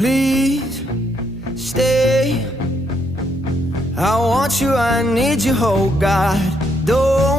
Please stay. I want you, I need you, oh God. Don't